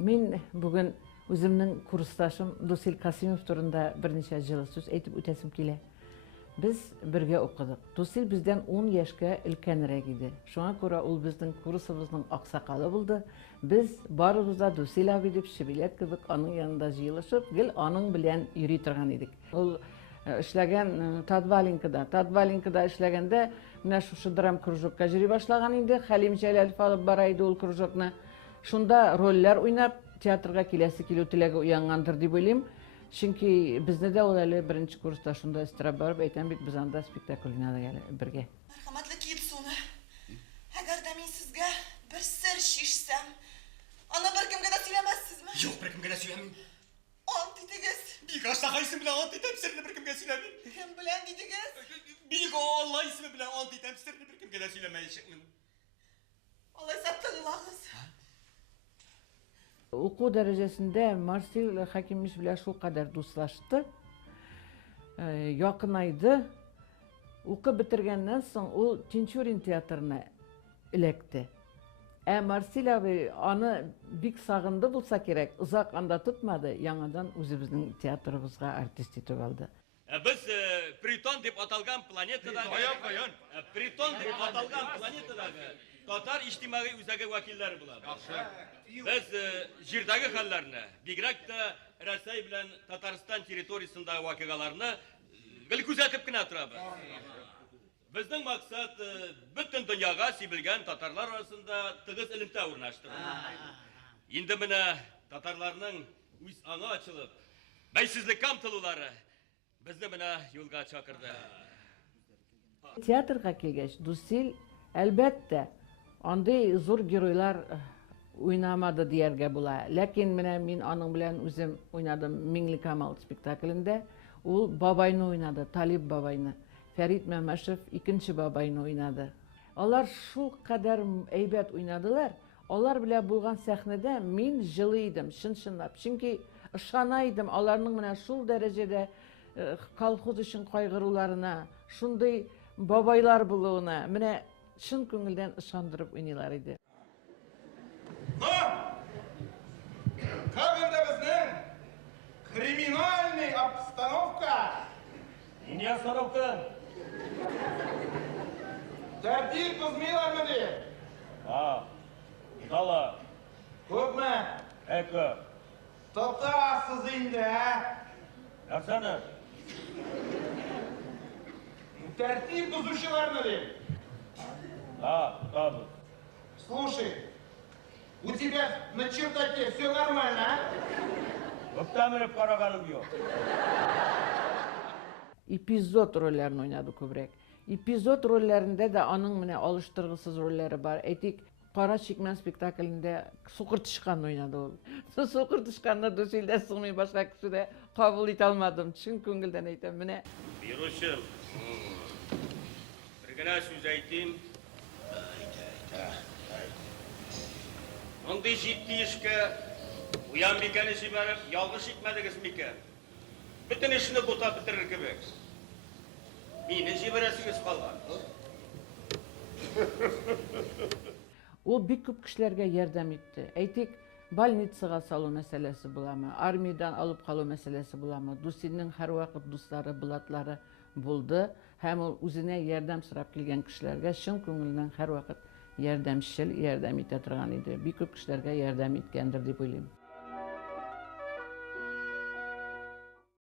Мен бүгін өзімнің курсташым Дусил Касимов турында бірнеше жылы сөз айтып өтесім келе. Біз бірге оқыдық. Дусил бізден 10 яшқа үлкенірек еді. Шуңа күрә ул біздің курсыбызның ақсақалы болды. Біз барыбыз да Дусил аби деп шебелек кебек аның янында җыелышып, гел аның белән йөри торган идек. Ул эшләгән Тадвалинкада эшләгәндә, менә шушы драм кружокка йөри башлаган инде. Хәлим Җәләлов алып бара иде ул кружокны. Шунда рольләр уйнап, театрга киләсе килү теләге уянгандыр дип уйлыйм. Чөнки безне дә ул әле беренче курста шунда истирап барып әйтәм бит, без анда спектакль уйнадык әле бергә. Мәрхәмәтле Кипсуны, әгәр дә мин сезгә бер сер шишсәм, аны беркемгә дә сөйләмәссезме? Юк, беркемгә дә сөйләмим. Ант итегез. Бик аштагы исем белән ант итәм, серне беркемгә сөйләмим. Кем белән дидегез? Бик Алла исеме белән ант итәм, серне беркемгә дә сөйләмәячәкмен. Алайса тыңлагыз. Уку дәрәҗәсендә Марсил Хәкимович белән шул кадәр дуслашты, якынайды. Укып бетергәннән соң ул Тинчурин театрына эләкте. Марсил абый аны бик сагынды булса кирәк, озак анда тотмады, яңадан үзебезнең театрыбызга артист итеп алды. Biz Priton deb atalgan planetadagi Priton deb atalgan planetadagi Tatar ijtimoiy o'zagi vakillari bo'ladi. Biz jirdagi hollarni, bigrak da Rossiya bilan Tatariston territoriyasidagi voqealarni kuzatib qina turamiz. Bizning maqsad butun dunyoga sevilgan tatarlar orasida tig'iz ilimda o'rnashtirish. Endi mana tatarlarning o'z аңы ochilib, baysizlikka umtilulari bizni mana yo'lga chaqirdi. Театрга килгәч, Дусил әлбәттә андый зур геройлар уйнамады дияргә була. Ләкин менә мин аның белән үзем уйнадым Миңлекамал спектаклендә. Ул бабайны уйнады, Талип бабайны. Фәрит Мәмәшев икенче бабайны уйнады. Алар шул кадәр әйбәт уйнадылар. Алар белән булган сәхнәдә мин җылы идем, чын-чынлап. Чөнки ышана идем аларның менә шул дәрәҗәдә колхоз өчен кайгыруларына, шундый бабайлар булуына, менә чын күңелдән ышандырып уйныйлар иде. Как инде безнең криминальный обстановка? Не обстановка? Тәртип бозмыйлармы ди? Дала. Күпме? Әкө. Тотасыз инде, Нәрсәне? Тәртип бозучыларны ди. Табыз. Слушай, у тебя на чердаке все нормально, а? Өптәміріп қарағаным жоқ. Эпизод рольләрен уйнады күбрәк. Эпизод рольләрендә дә аның менә алыштыргысыз рольләре бар. Әйтик, Кара Чикмән спектаклендә Сукыр тышкан уйнады ул. Сукыр тышканны Дусилдә сыңмый башка кешедә кабул итә алмадым. Чын күңелдән әйтәм, менә. Бирушым. Bir генә сүз әйтим. Андый җитди эшкә уян бикәне җибәреп, ялгыш итмәдегез микән? Бөтен эшне бутап бетерер кебек. Мине җибәрәсегез калган. Ул бик күп кешеләргә ярдәм итте. Әйтик, больницага салу мәсьәләсе буламы, армиядан алып калу мәсьәләсе буламы. Дусилнең һәрвакыт дуслары, булатлары булды һәм ул үзенә ярдәм сорап килгән кешеләргә чын күңеленнән һәрвакыт ярдәмчел, ярдәм итә торган иде. Бик күп кешеләргә ярдәм иткәндер дип уйлыйм.